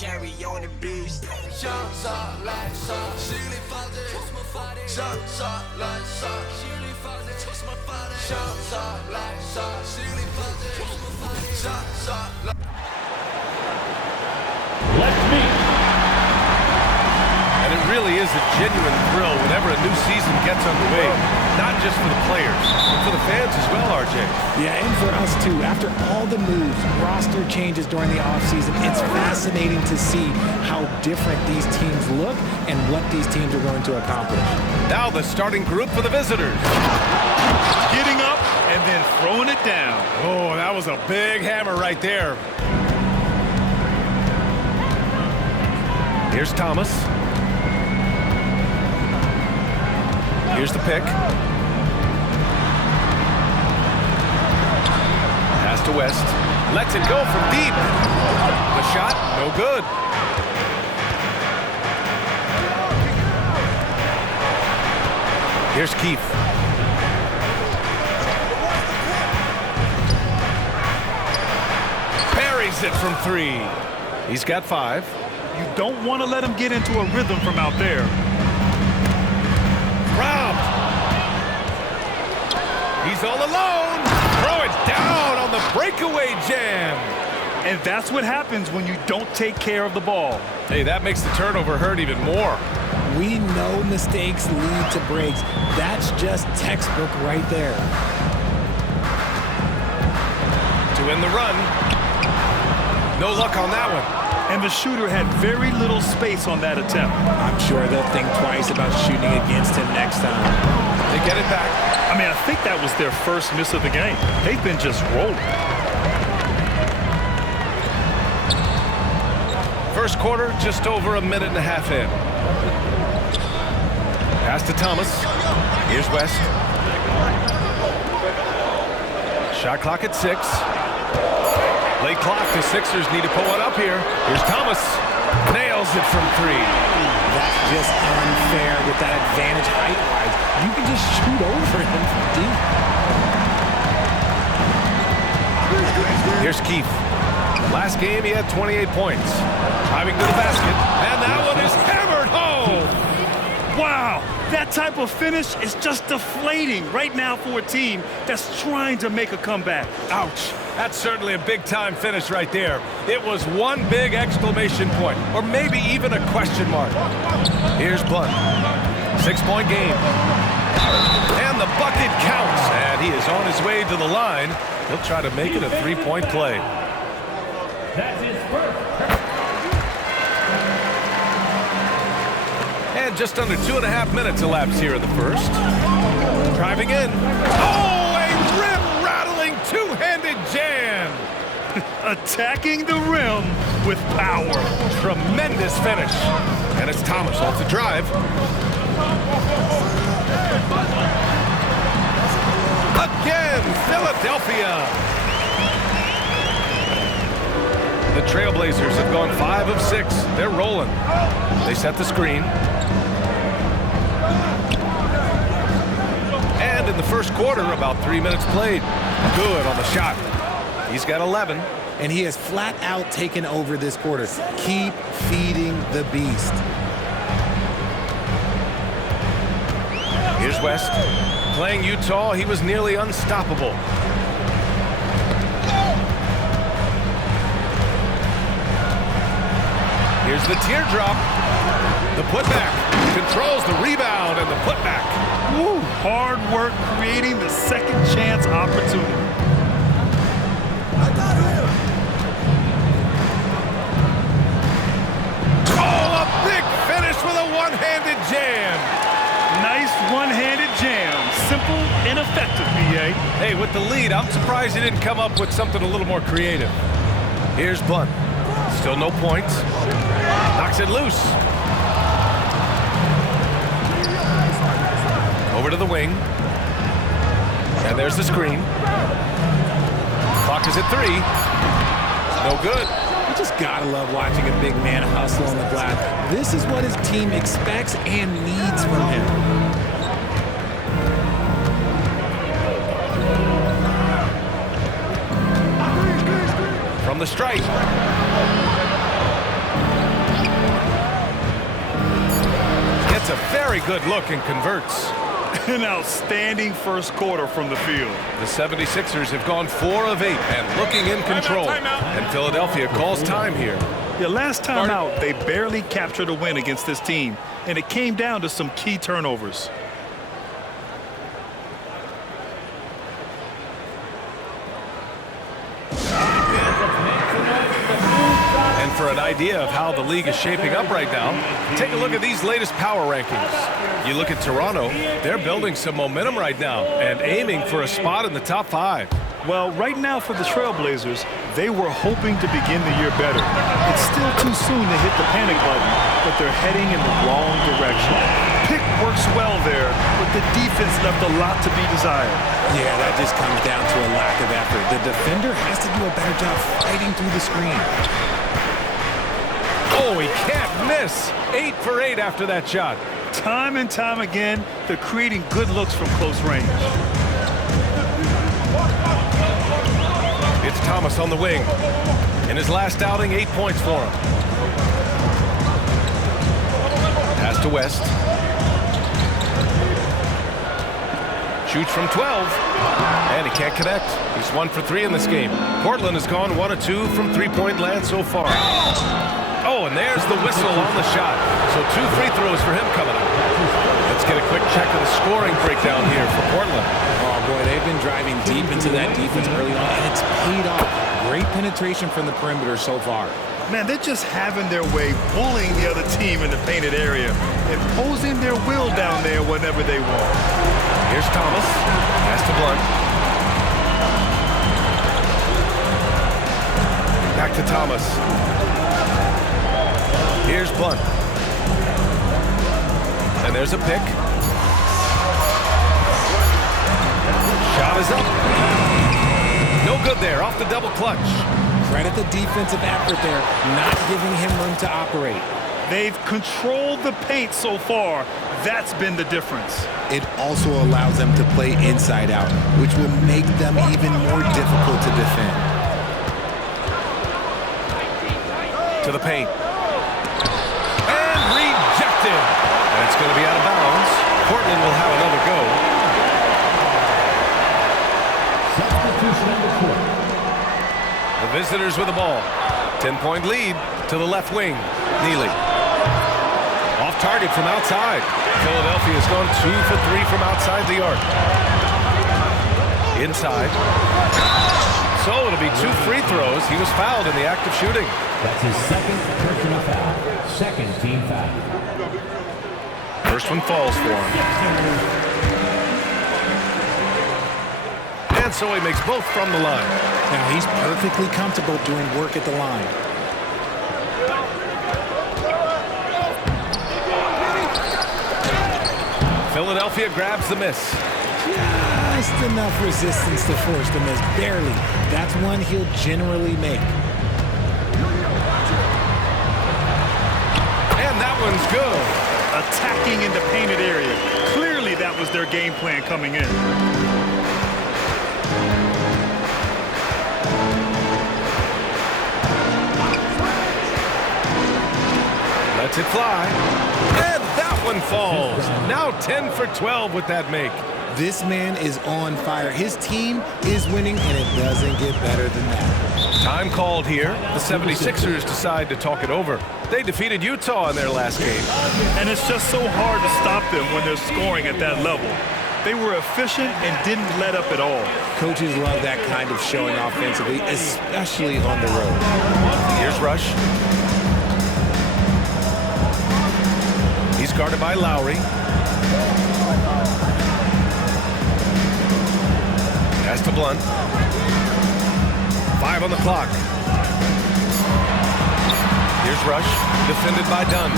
carry on the beast. Let's meet. And it really is a genuine thrill whenever a new season gets underway, not just for the players, but for the fans as well, RJ. Yeah, and for us too. After all the moves, roster changes during the offseason, it's fascinating to see how different these teams look and what these teams are going to accomplish. Now the starting group for the visitors. Getting up and then throwing it down. Oh, that was a big hammer right there. Here's Thomas. Here's the pick. Pass to West. Lets it go from deep. The shot, no good. Here's Keith. Parries it from 3. He's got 5. You don't want to let him get into a rhythm from out there. Robbed. He's all alone. Throw it down on the breakaway jam. And that's what happens when you don't take care of the ball. Hey, that makes the turnover hurt even more. We know mistakes lead to breaks. That's just textbook right there. To win the run. No luck on that one. And the shooter had very little space on that attempt. I'm sure they'll think twice about shooting against him next time. They get it back. I mean, I think that was their first miss of the game. They've been just rolling. First quarter, just over a minute and a half in. Pass to Thomas. Here's West. Shot clock at 6. Late clock, the Sixers need to pull one up here. Here's Thomas. Nails it from 3. That's just unfair with that advantage height-wise. You can just shoot over him from deep. Here's Keith. Last game, he had 28 points. Driving to the basket, and that one is hammered home. Wow, that type of finish is just deflating right now for a team that's trying to make a comeback. Ouch. That's certainly a big-time finish right there. It was one big exclamation point, or maybe even a question mark. Here's Blunt. 6-point game. And the bucket counts, and he is on his way to the line. He'll try to make it a 3-point play. That's his first. And just under 2.5 minutes elapsed here in the first. Driving in. Oh, a rim-rattling two-handed jam. Attacking the rim with power. Tremendous finish. And it's Thomas off the drive. Again, Philadelphia. The Trailblazers have gone 5 of 6. They're rolling. They set the screen. And in the first quarter, about 3 minutes played. Good on the shot. He's got 11. And he has flat out taken over this quarter. Keep feeding the beast. Here's West. Playing Utah, he was nearly unstoppable. Here's the teardrop. The putback. Controls the rebound and the putback. Woo, hard work creating the second chance opportunity. Oh, a big finish with a one-handed jam. Nice one-handed jam. Simple and effective, B.A. Hey, with the lead, I'm surprised he didn't come up with something a little more creative. Here's Blunt. Still no points. Knocks it loose. Over to the wing. And there's the screen. Clock is at 3. No good. You just gotta love watching a big man hustle on the glass. This is what his team expects and needs from him. From the stripe. a very good look and converts. An outstanding first quarter from the field. The 76ers have gone 4 of 8 and looking in control. And Philadelphia calls time here. Yeah, last time out, they barely captured a win against this team, and it came down to some key turnovers. And for an idea of how the league is shaping up right now, take a look at these latest power rankings. You look at Toronto, they're building some momentum right now and aiming for a spot in the top 5. Well, right now for the Trailblazers, they were hoping to begin the year better. It's still too soon to hit the panic button, but they're heading in the wrong direction. Pick works well there, but the defense left a lot to be desired. Yeah, that just comes down to a lack of effort. The defender has to do a better job fighting through the screen. Oh, he can't miss. 8 for 8 after that shot. Time and time again, they're creating good looks from close range. It's Thomas on the wing. In his last outing, 8 points for him. Pass to West. Shoots from 12. And he can't connect. He's 1 for 3 in this game. Portland has gone 1 of 2 from three-point land so far. Oh, and there's the whistle on the shot. So 2 free throws for him coming up. Let's get a quick check of the scoring breakdown here for Portland. Oh, boy, they've been driving deep into that defense early on, and it's paid off. Great penetration from the perimeter so far. Man, they're just having their way, bullying the other team in the painted area, imposing their will down there whenever they want. Here's Thomas. Pass to Blunt. Back to Thomas. Here's Blunt. And there's a pick. Shot is up. No good there. Off the double clutch. Credit the defensive effort there, not giving him room to operate. They've controlled the paint so far. That's been the difference. It also allows them to play inside out, which will make them even more difficult to defend. To the paint. And rejected. And it's going to be out of bounds. Portland will have another go. The visitors with the ball. 10-point lead to the left wing. Neely. Off target from outside. Philadelphia has gone 2 for 3 from outside the arc. Inside. So it'll be 2 free throws. He was fouled in the act of shooting. That's his second personal foul. Second team foul. First one falls for him. And so he makes both from the line. Now he's perfectly comfortable doing work at the line. Philadelphia grabs the miss. Just enough resistance to force the miss. Barely. That's one he'll generally make. And that one's good. Attacking in the painted area. Clearly that was their game plan coming in. Lets it fly. And that one falls. Now 10 for 12 with that make. This man is on fire. His team is winning, and it doesn't get better than that. Time called here. The 76ers decide to talk it over. They defeated Utah in their last game. And it's just so hard to stop them when they're scoring at that level. They were efficient and didn't let up at all. Coaches love that kind of showing offensively, especially on the road. Here's Rush. He's guarded by Lowry. Pass to Blunt. 5 on the clock. Here's Rush, defended by Dunn.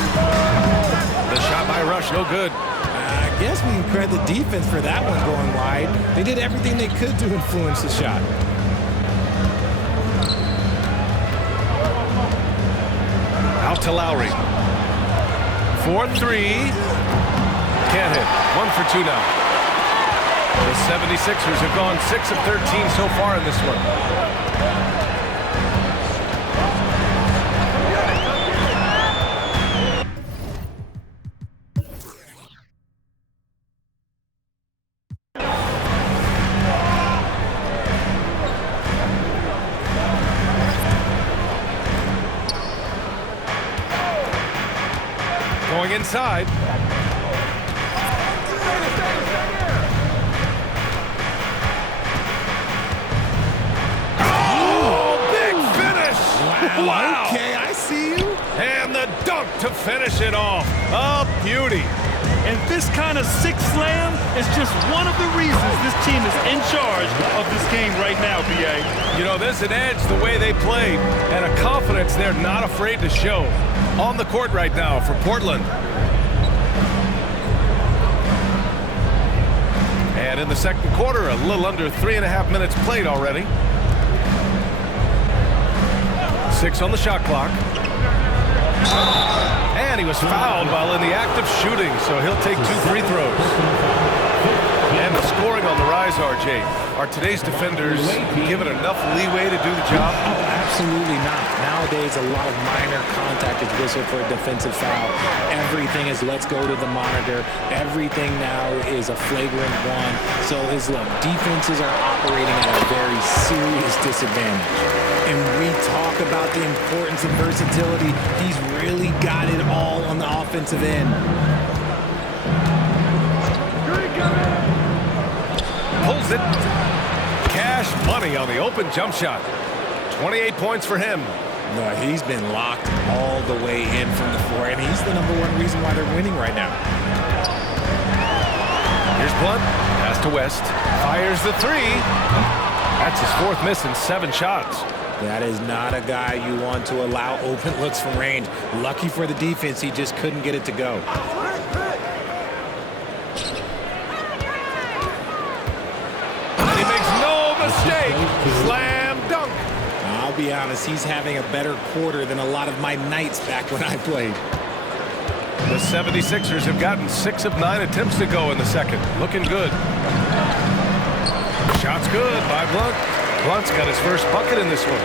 The shot by Rush, no good. I guess we can credit the defense for that one going wide. They did everything they could to influence the shot. Out to Lowry. 4-3. Can't hit. 1 for 2 now. The 76ers have gone 6 of 13 so far in this one. Going inside. Oh, big finish! Wow! Okay, I see you. And the dunk to finish it off. A beauty. And this kind of sick slam is just one of the reasons this team is in charge of this game right now, B.A. You know, there's an edge the way they played and a confidence they're not afraid to show. On the court right now for Portland. And in the second quarter, a little under 3.5 minutes played already. 6 on the shot clock. And he was fouled while in the act of shooting, so he'll take 2 free throws. And the scoring on the rise, RJ. Are today's defenders given enough leeway to do the job? Oh, absolutely not. Nowadays, a lot of minor contact is whistled for a defensive foul. Everything is let's go to the monitor. Everything now is a flagrant one. So look, defenses are operating at a very serious disadvantage. And we talk about the importance of versatility. He's really got it all on the offensive end. Pulls it. Cash money on the open jump shot. 28 points for him. No, he's been locked all the way in from the floor, and he's the #1 reason why they're winning right now. Here's Blunt. Pass to West. Fires the 3. That's his 4th miss in 7 shots. That is not a guy you want to allow open looks from range. Lucky for the defense, he just couldn't get it to go. He makes no mistake. Slam dunk. I'll be honest, he's having a better quarter than a lot of my nights back when I played. The 76ers have gotten 6 of 9 attempts to go in the second. Looking good. Shot's good by Blunt. Blunt's got his first bucket in this one.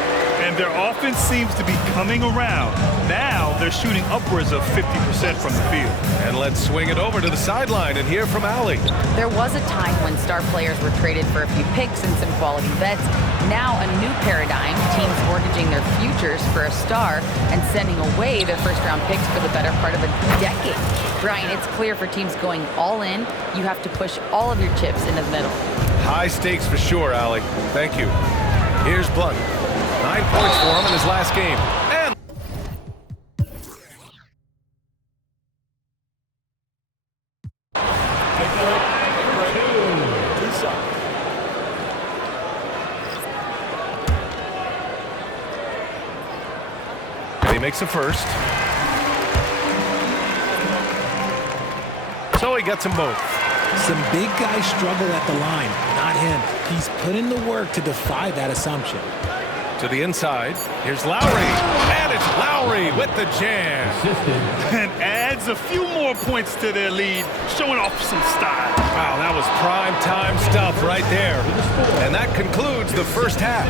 And their offense seems to be coming around. Now they're shooting upwards of 50% from the field. And let's swing it over to the sideline and hear from Allie. There was a time when star players were traded for a few picks and some quality vets. Now a new paradigm, teams mortgaging their futures for a star and sending away their first-round picks for the better part of a decade. Brian, it's clear for teams going all in, you have to push all of your chips into the middle. High stakes for sure, Allie. Thank you. Here's Blunt. 9 points for him in his last game. And he makes a first. So he gets them both. Some big guys struggle at the line, not him. He's put in the work to defy that assumption. To the inside. Here's Lowry. And it's Lowry with the jam. And adds a few more points to their lead, showing off some style. Wow, that was prime time stuff right there. And that concludes the first half.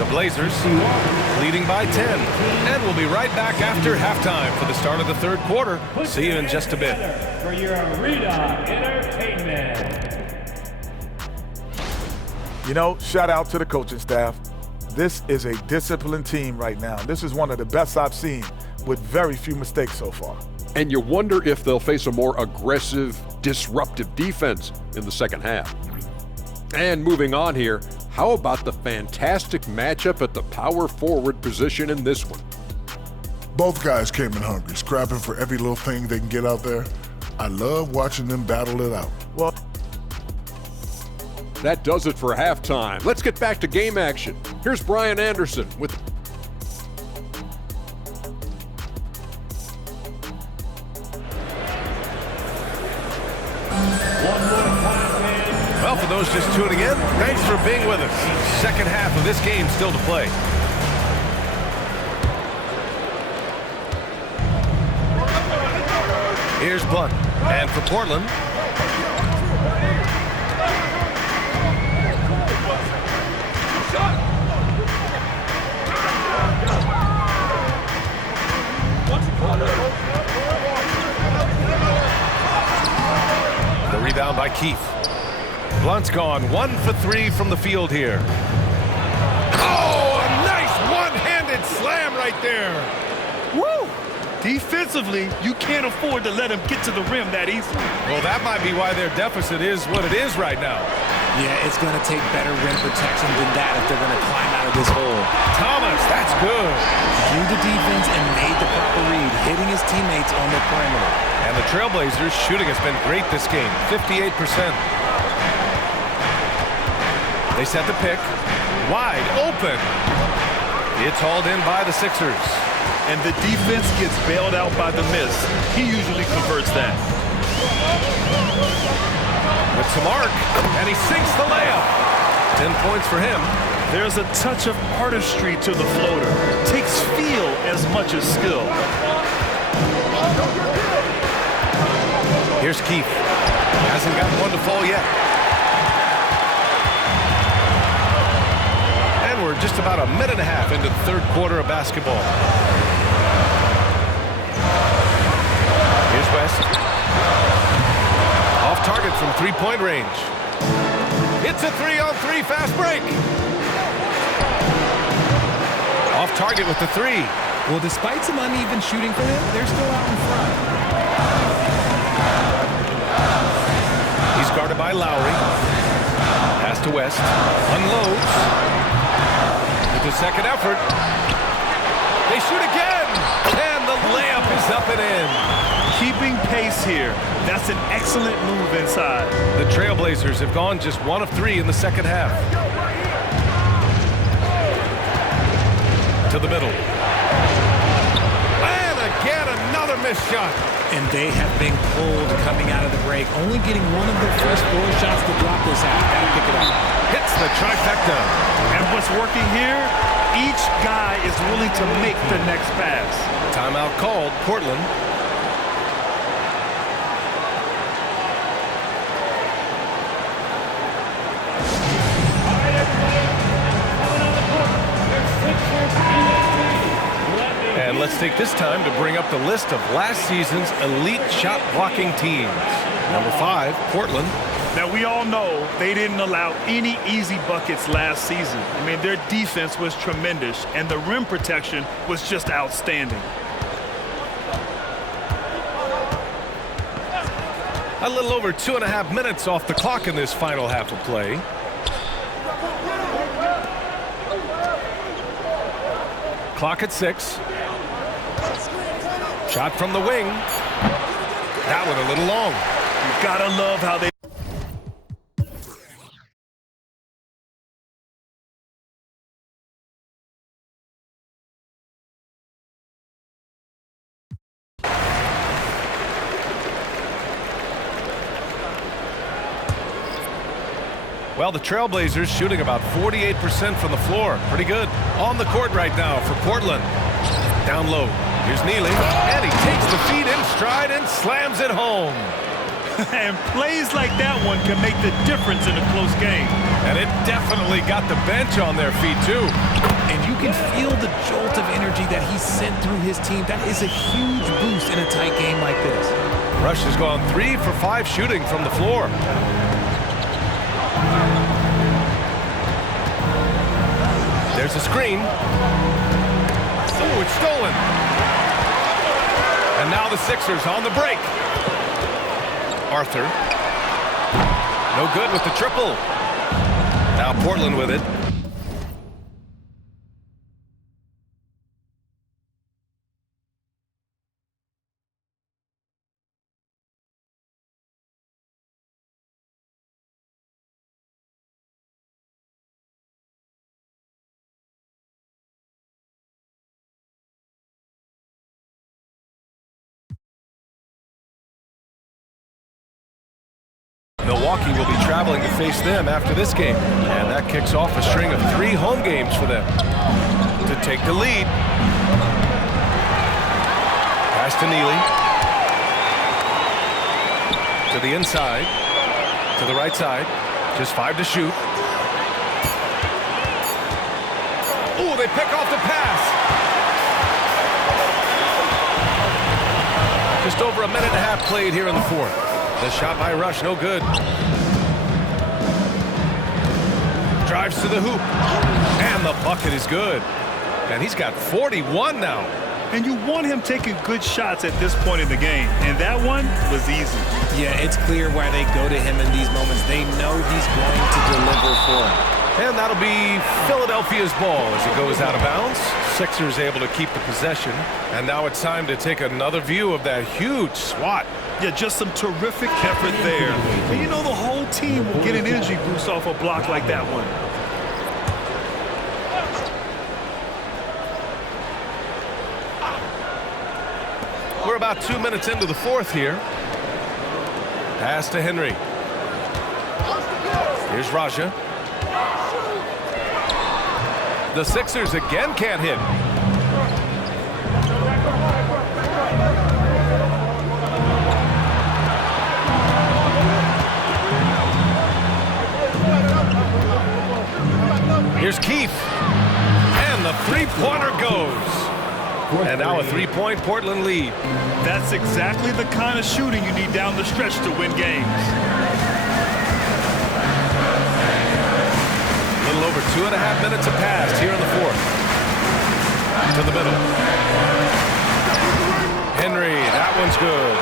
The Blazers leading by 10. And we'll be right back after halftime for the start of the third quarter. See you in just a bit. For your Arena Entertainment. You know, shout out to the coaching staff. This is a disciplined team right now. This is one of the best I've seen with very few mistakes so far. And you wonder if they'll face a more aggressive, disruptive defense in the second half. And moving on here, how about the fantastic matchup at the power forward position in this one? Both guys came in hungry, scrapping for every little thing they can get out there. I love watching them battle it out. Well, that does it for halftime. Let's get back to game action. Here's Brian Anderson with... Well, for those just tuning in, thanks for being with us. Second half of this game still to play. Here's Blunt. And for Portland, the rebound by Keith. Blunt's gone 1 for 3 from the field here. Oh, a nice one-handed slam right there. Woo! Defensively, you can't afford to let him get to the rim that easily. Well, that might be why their deficit is what it is right now. Yeah, it's going to take better rim protection than that if they're going to climb out of this hole. Thomas, that's good. Viewed the defense and made the proper read, hitting his teammates on the perimeter. And the Trailblazers' shooting has been great this game, 58%. They set the pick. Wide open. It's hauled in by the Sixers. And the defense gets bailed out by the miss. He usually converts that. With some arc, and he sinks the layup. 10 points for him. There's a touch of artistry to the floater. Takes feel as much as skill. Here's Keith. Hasn't gotten one to fall yet. And we're just about a minute and a half into the third quarter of basketball. Here's West. Off target from three-point range. It's a 3-on-3 fast break. Off target with the three. Well, despite some uneven shooting for him, they're still out in front. He's guarded by Lowry. Pass to West. Unloads. With the second effort. They shoot again. And the layup is up and in. Keeping pace here. That's an excellent move inside. The Trailblazers have gone just 1 of 3 in the second half. To the middle. And again, another missed shot. And they have been cold coming out of the break, only getting one of their first 4 shots to drop this half. Gotta pick it up. Hits the trifecta. And what's working here, each guy is willing to make the next pass. Timeout called, Portland. And let's take this time to bring up the list of last season's elite shot blocking teams. Number 5, Portland. Now, we all know they didn't allow any easy buckets last season. I mean, their defense was tremendous, and the rim protection was just outstanding. A little over 2.5 minutes off the clock in this final half of play. Clock at 6. Shot from the wing. That one a little long. You gotta love how they... Well, the Trailblazers shooting about 48% from the floor. Pretty good. On the court right now for Portland. Down low. Here's Neely. And he takes the feed in stride and slams it home. And plays like that one can make the difference in a close game. And it definitely got the bench on their feet, too. And you can feel the jolt of energy that he sent through his team. That is a huge boost in a tight game like this. Rush has gone 3 for 5 shooting from the floor. There's a screen. Oh, it's stolen. And now the Sixers on the break. Arthur. No good with the triple. Now Portland with it. Milwaukee will be traveling to face them after this game. And that kicks off a string of 3 home games for them. To take the lead. Pass to Neely. To the inside. To the right side. Just 5 to shoot. Ooh, they pick off the pass. Just over a minute and a half played here in the fourth. The shot by Rush, no good. Drives to the hoop. And the bucket is good. And he's got 41 now. And you want him taking good shots at this point in the game. And that one was easy. Yeah, it's clear why they go to him in these moments. They know he's going to deliver for them. And that'll be Philadelphia's ball as it goes out of bounds. Sixers able to keep the possession. And now it's time to take another view of that huge swat. Yeah, just some terrific effort there. And you know the whole team will get an energy boost off a block like that one. We're about 2 minutes into the fourth here. Pass to Henry. Here's Raja. The Sixers again can't hit. Here's Keith. And the three-pointer goes. And now a three-point Portland lead. That's exactly the kind of shooting you need down the stretch to win games. A little over 2.5 minutes have passed here in the fourth. To the middle. Henry, that one's good.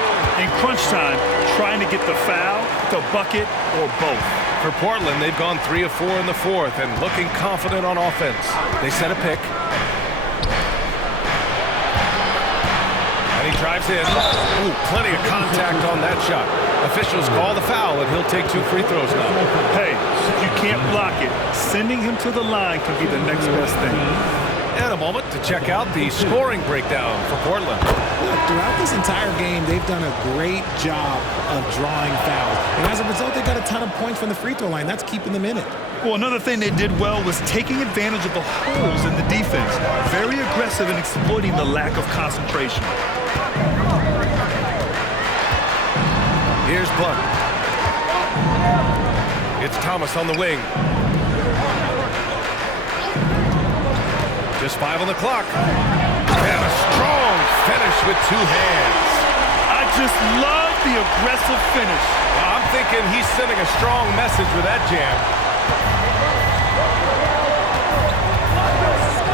In crunch time, trying to get the foul, the bucket, or both. For Portland, they've gone 3 of 4 in the fourth and looking confident on offense. They set a pick. And he drives in. Ooh, plenty of contact on that shot. Officials call the foul, and he'll take 2 free throws now. Hey, you can't block it. Sending him to the line can be the next best thing. And a moment to check out the scoring breakdown for Portland. Look, throughout this entire game, they've done a great job of drawing fouls. And as a result, they got a ton of points from the free throw line. That's keeping them in it. Well, another thing they did well was taking advantage of the holes in the defense. Very aggressive in exploiting the lack of concentration. Here's Blunt. It's Thomas on the wing. Just 5 on the clock. And a strong finish with 2 hands. I just love the aggressive finish. Well, I'm thinking he's sending a strong message with that jam.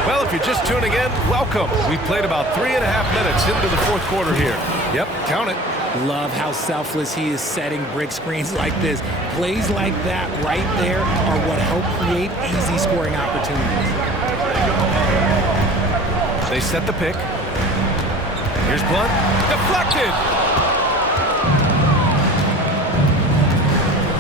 Well, if you're just tuning in, welcome. We've played about 3.5 minutes into the fourth quarter here. Yep, count it. Love how selfless he is setting brick screens like this. Plays like that right there are what help create easy scoring opportunities. They set the pick. Here's Blunt. Deflected.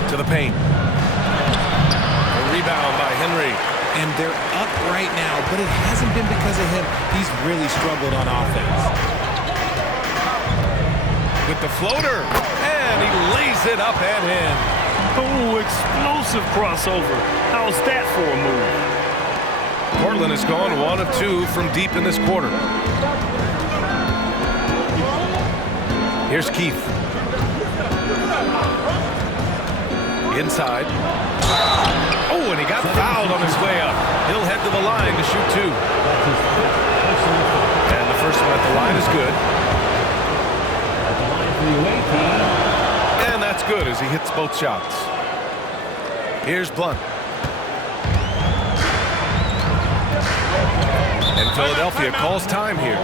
To the paint. A rebound by Henry. And they're up right now, but it hasn't been because of him. He's really struggled on offense. With the floater. And he lays it up and in. Oh, explosive crossover. How's that for a move? Portland has gone 1 of 2 from deep in this quarter. Here's Keith. Inside. Oh, and he got fouled on his way up. He'll head to the line to shoot 2. And the first one at the line is good. And that's good as he hits both shots. Here's Blunt. And Philadelphia calls time here.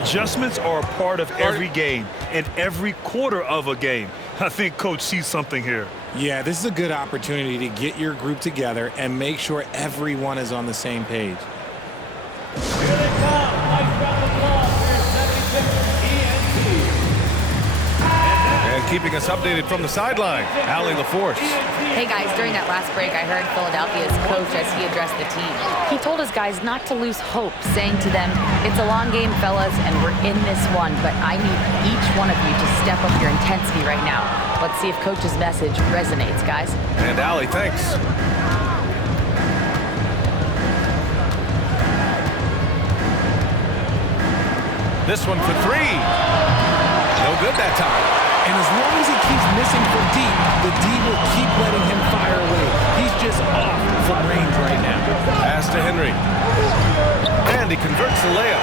Adjustments are a part of every game and every quarter of a game. I think Coach sees something here. Yeah, this is a good opportunity to get your group together and make sure everyone is on the same page. Here they come. Nice round of applause for your 76 And keeping us updated from the sideline, Allie LaForce. Hey guys, during that last break, I heard Philadelphia's coach as he addressed the team. He told his guys not to lose hope, saying to them, "It's a long game, fellas, and we're in this one, but I need each one of you to step up your intensity right now." Let's see if Coach's message resonates, guys. And Allie, thanks. This one for 3. No good that time. And as long as he keeps missing from deep, the D will keep letting him fire away. He's just off from range right now. Pass to Henry. And he converts the layup.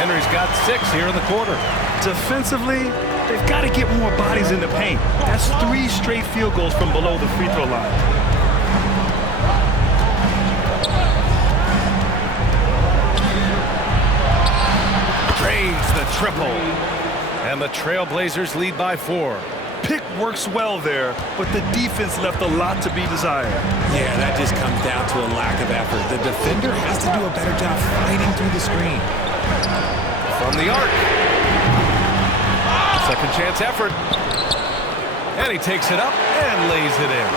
Henry's got 6 here in the quarter. Defensively, they've got to get more bodies in the paint. That's 3 straight field goals from below the free throw line. triple. And the Trailblazers lead by 4. Pick works well there, but the defense left a lot to be desired. Yeah, that just comes down to a lack of effort. The defender has to do a better job fighting through the screen. From the arc. Second chance effort. And he takes it up and lays it in.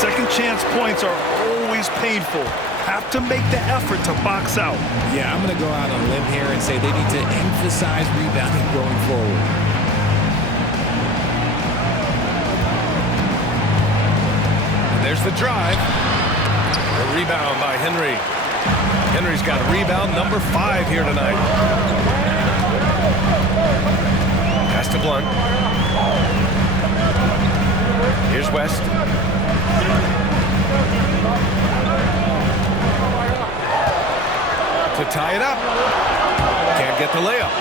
Second chance points are always painful. Have to make the effort to box out. Yeah, I'm going to go out on a limb here and say they need to emphasize rebounding going forward. There's the drive. A rebound by Henry. Henry's got a rebound number 5 here tonight. Pass to Blunt. Here's West. To tie it up. Can't get the layup.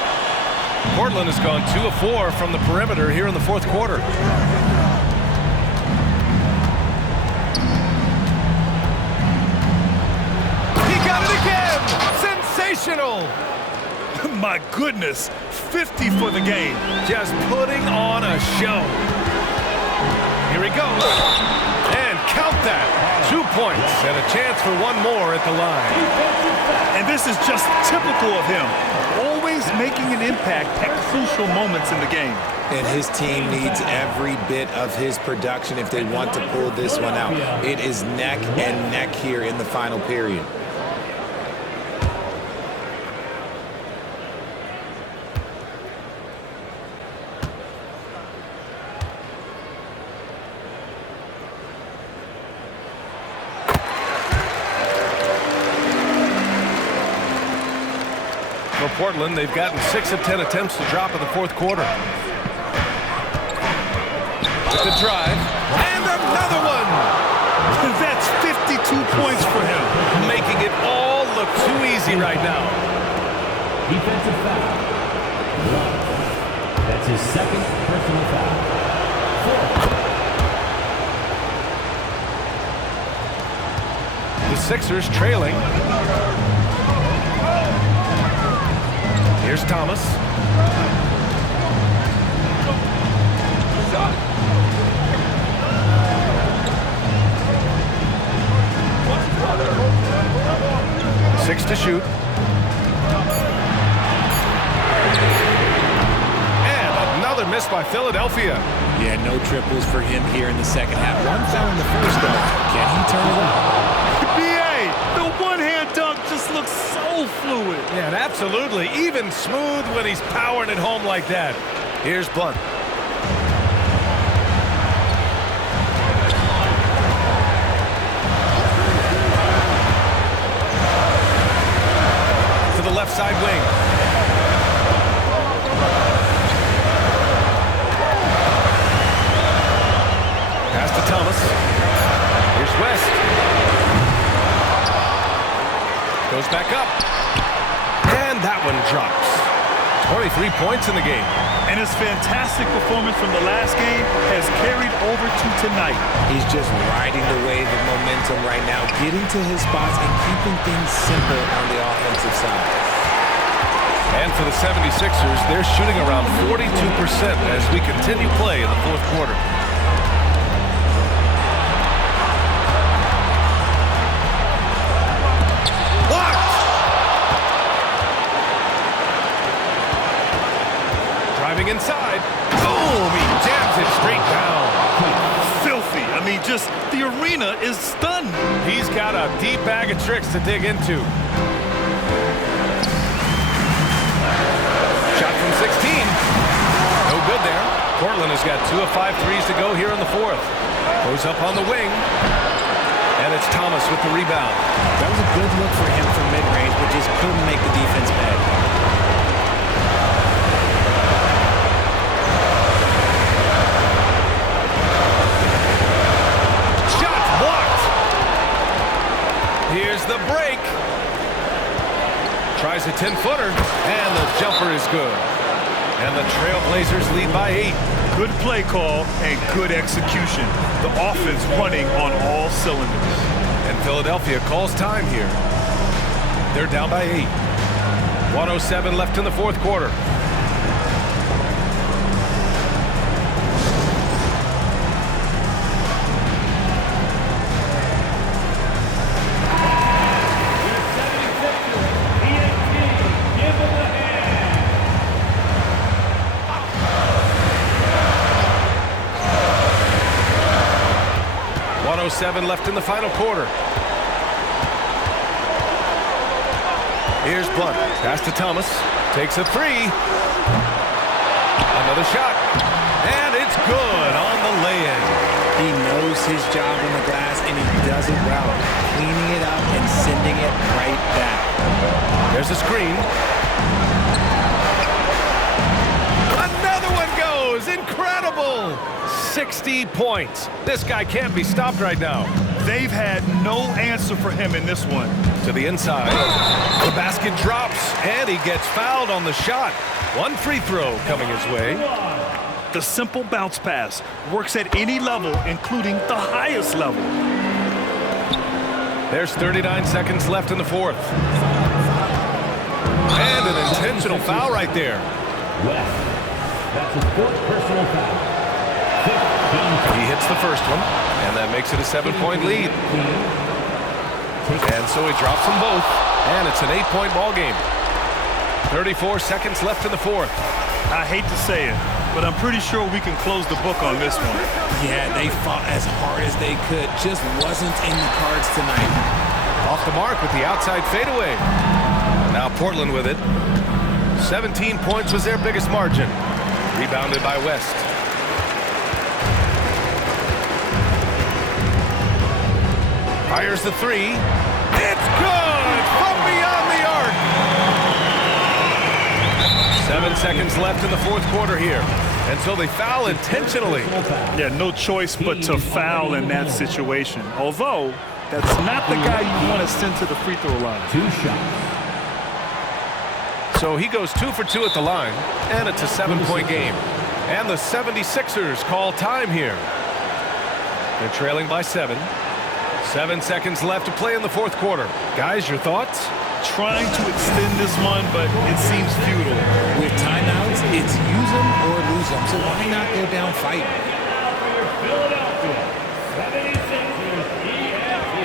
Portland has gone 2 of 4 from the perimeter here in the fourth quarter. Sensational! My goodness, 50 for the game. Just putting on a show. Here he goes. And count that. 2 points and a chance for one more at the line. And this is just typical of him. Always making an impact at crucial moments in the game. And his team needs every bit of his production if they want to pull this one out. It is neck and neck here in the final period. For Portland, they've gotten 6 of 10 attempts to drop in the fourth quarter. With the drive, and another one! That's 52 points for him. Making it all look too easy right now. Defensive foul. 1. That's his second personal foul. 4. The Sixers trailing. Here's Thomas. Six to shoot. And another miss by Philadelphia. Yeah, no triples for him here in the second half. One foul in the first, though. Can he turn it up? B.A., the one-hand dunk just looks so fluid. Yeah, and absolutely. Even smooth when he's powering it home like that. Here's Blunt. To the left side wing. Pass to Thomas. Here's West. Goes back up. And that one drops. 23 points in the game. And his fantastic performance from the last game has carried over to tonight. He's just riding the wave of momentum right now, getting to his spots and keeping things simple on the offensive side. And for the 76ers, they're shooting around 42% as we continue play in the fourth quarter. Inside. Boom! He jams it straight down. Filthy. I mean, just the arena is stunned. He's got a deep bag of tricks to dig into. Shot from 16. No good there. Portland has got 2 of 5 threes to go here in the fourth. Goes up on the wing. And it's Thomas with the rebound. That was a good look for him from mid-range, but just couldn't make the defense pay. Here's the break. Tries a 10-footer, and the jumper is good. And the Trailblazers lead by 8. Good play call and good execution. The offense running on all cylinders. And Philadelphia calls time here. They're down by 8. 1:07 left in the fourth quarter. 2:07 left in the final quarter. Here's Blunt. Pass to Thomas. Takes a three. Another shot. And it's good on the lay-in. He knows his job on the glass, and he does it well. Cleaning it up and sending it right back. There's a screen. Another one goes. Incredible. 60 points. This guy can't be stopped right now. They've had no answer for him in this one. To the inside. The basket drops, and he gets fouled on the shot. One free throw coming his way. The simple bounce pass works at any level, including the highest level. There's 39 seconds left in the fourth. And an intentional foul right there. West. That's his fourth personal foul. 15. He hits the first one, and that makes it a 7-point lead. And so he drops them both, and it's an 8-point ball game. 34 seconds left in the fourth. I hate to say it, but I'm pretty sure we can close the book on this one. Yeah, they fought as hard as they could. Just wasn't in the cards tonight. Off the mark with the outside fadeaway. Now Portland with it. 17 points was their biggest margin. Rebounded by West. Fires the three. It's good from beyond the arc. 7 seconds left in the fourth quarter here. And so they foul intentionally. Yeah, no choice but to foul in that situation. Although, that's not the guy you want to send to the free throw line. 2 shots. So he goes 2 for 2 at the line, and it's a 7-point game. And the 76ers call time here. They're trailing by 7. 7 seconds left to play in the fourth quarter. Guys, your thoughts? Trying to extend this one, but it seems futile. With timeouts, it's use them or lose them. So why not go down fighting? Now for your Philadelphia 76ers EFT.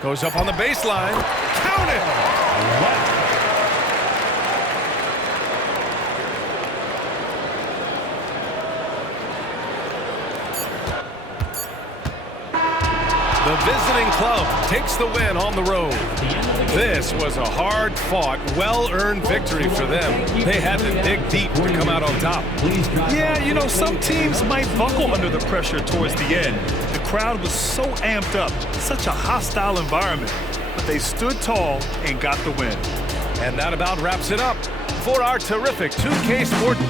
Goes up on the baseline. Count it! The visiting club takes the win on the road. This was a hard-fought, well-earned victory for them. They had to dig deep to come out on top. Yeah, you know, some teams might buckle under the pressure towards the end. The crowd was so amped up, such a hostile environment. But they stood tall and got the win. And that about wraps it up for our terrific 2K Sports.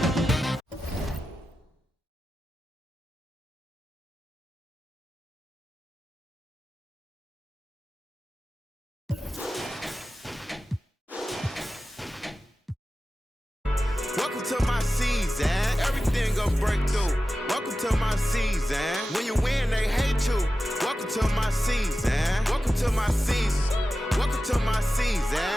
Welcome to my season. Everything gonna break through. Welcome to my season. When you win, they hate you. Welcome to my season. Welcome to my season. Welcome to my season.